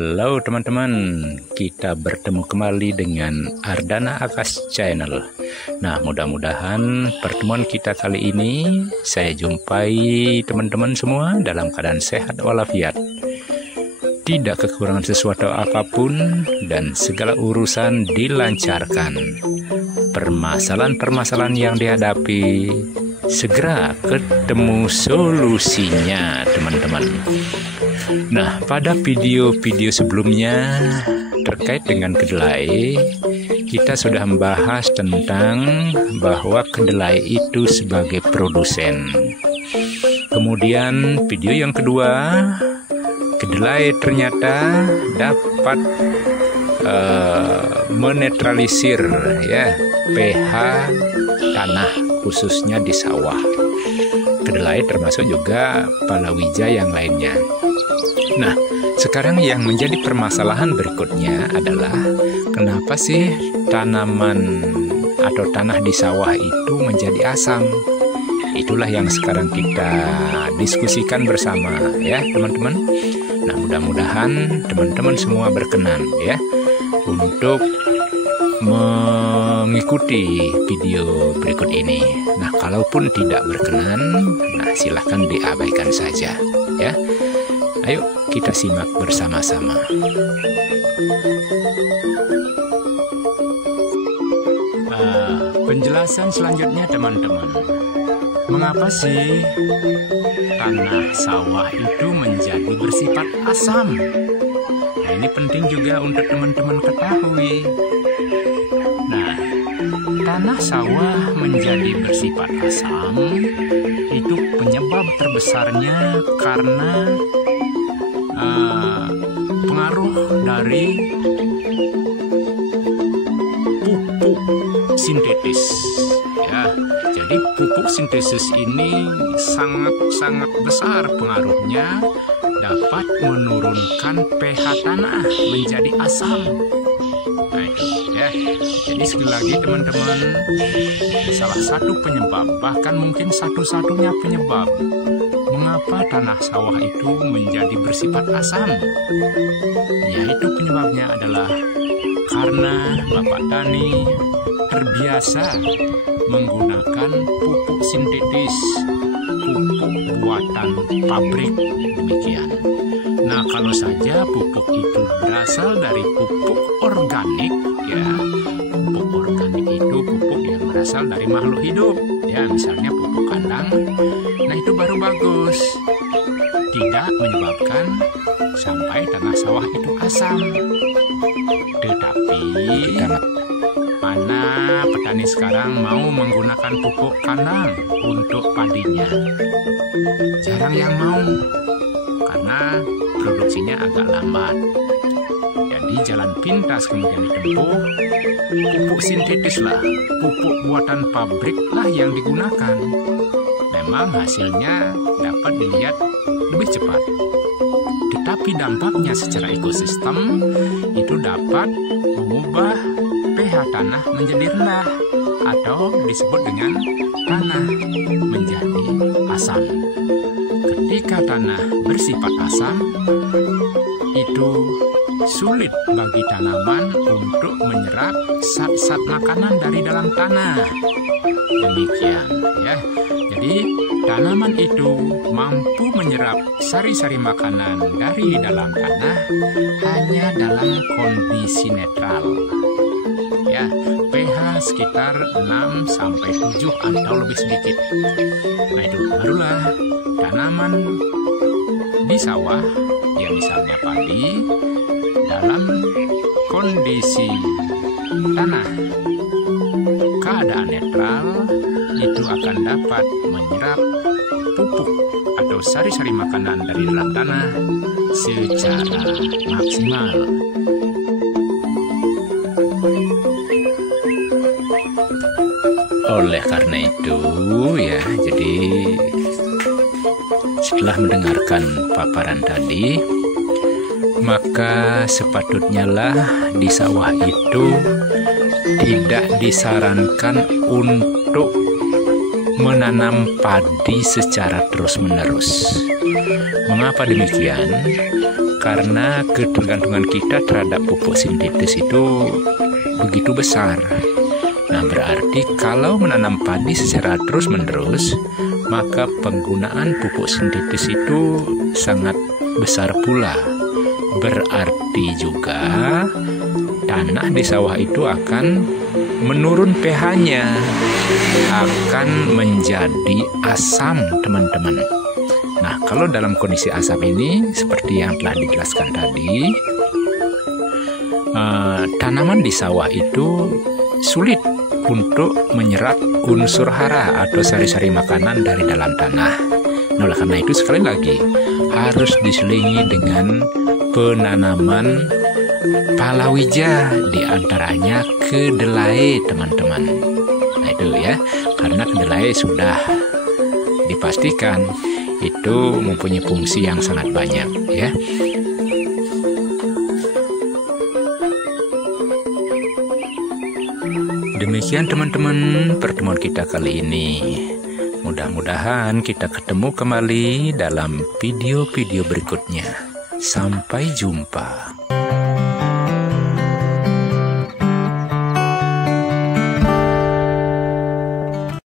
Halo teman-teman, kita bertemu kembali dengan Ardana Akas Channel. Nah, mudah-mudahan pertemuan kita kali ini saya jumpai teman-teman semua dalam keadaan sehat walafiat, tidak kekurangan sesuatu apapun, dan segala urusan dilancarkan. Permasalahan-permasalahan yang dihadapi segera ketemu solusinya, teman-teman. Nah, pada video-video sebelumnya terkait dengan kedelai, kita sudah membahas tentang bahwa kedelai itu sebagai produsen. Kemudian video yang kedua, kedelai ternyata dapat menetralisir ya pH tanah, khususnya di sawah. Kedelai termasuk juga palawija yang lainnya. Nah, sekarang yang menjadi permasalahan berikutnya adalah kenapa sih tanaman atau tanah di sawah itu menjadi asam? Itulah yang sekarang kita diskusikan bersama ya, teman-teman. Nah, mudah-mudahan teman-teman semua berkenan ya untuk mengikuti video berikut ini. Nah, kalaupun tidak berkenan, nah silahkan diabaikan saja ya. Ayo kita simak bersama-sama. Penjelasan selanjutnya, teman-teman. Mengapa sih tanah sawah itu menjadi bersifat asam? Nah, ini penting juga untuk teman-teman ketahui. Nah, tanah sawah menjadi bersifat asam itu penyebab terbesarnya karena pengaruh dari pupuk sintetis ya. Jadi pupuk sintesis ini sangat besar pengaruhnya, dapat menurunkan pH tanah menjadi asam. Nah, itu ya. Jadi sekali lagi teman-teman, salah satu penyebab, bahkan mungkin satu-satunya penyebab mengapa tanah sawah itu menjadi bersifat asam, yaitu penyebabnya adalah karena Bapak Tani terbiasa menggunakan pupuk sintetis, pupuk buatan pabrik, demikian. Nah, kalau saja pupuk itu berasal dari pupuk organik ya, pupuk organik itu pupuk yang berasal dari makhluk hidup ya, misalnya pupuk kandang. Nah, itu baru bagus, tidak menyebabkan sampai tanah sawah itu asam. Tetapi mana petani sekarang mau menggunakan pupuk kandang untuk padinya? Jarang yang mau, karena produksinya agak lambat. Jadi jalan pintas kemudian ditempuh, pupuk sintetis lah, pupuk buatan pabrik lah yang digunakan. Memang hasilnya dapat dilihat lebih cepat, tetapi dampaknya secara ekosistem itu dapat mengubah pH tanah menjadi rendah atau disebut dengan tanah menjadi asam. Ketika tanah bersifat asam, itu sulit bagi tanaman untuk menyerap zat-zat makanan dari dalam tanah. Demikian ya. Jadi tanaman itu mampu menyerap sari-sari makanan dari dalam tanah hanya dalam kondisi netral. Ya, pH sekitar 6 sampai 7 atau lebih sedikit. Nah, itu barulah tanaman di sawah, ya misalnya padi, dalam kondisi tanah keadaan netral itu akan dapat menyerap pupuk atau sari-sari makanan dari dalam tanah secara maksimal. Oleh karena itu ya, jadi setelah mendengarkan paparan tadi, maka sepatutnya lah di sawah itu tidak disarankan untuk menanam padi secara terus-menerus. Mengapa demikian? karena ketergantungan kita terhadap pupuk sintetis itu begitu besar. Nah, berarti kalau menanam padi secara terus-menerus, maka penggunaan pupuk sintetis itu sangat besar pula. Berarti juga tanah di sawah itu akan menurun pH-nya, akan menjadi asam, teman-teman. Nah, kalau dalam kondisi asam ini, seperti yang telah dijelaskan tadi, tanaman di sawah itu sulit untuk menyerap unsur hara atau sari-sari makanan dari dalam tanah. Nah, oleh karena itu sekali lagi harus diselingi dengan penanaman palawija, diantaranya kedelai, teman-teman. Nah, itu ya, karena kedelai sudah dipastikan itu mempunyai fungsi yang sangat banyak ya. Demikian teman-teman pertemuan kita kali ini. Mudah-mudahan kita ketemu kembali dalam video-video berikutnya. Sampai jumpa.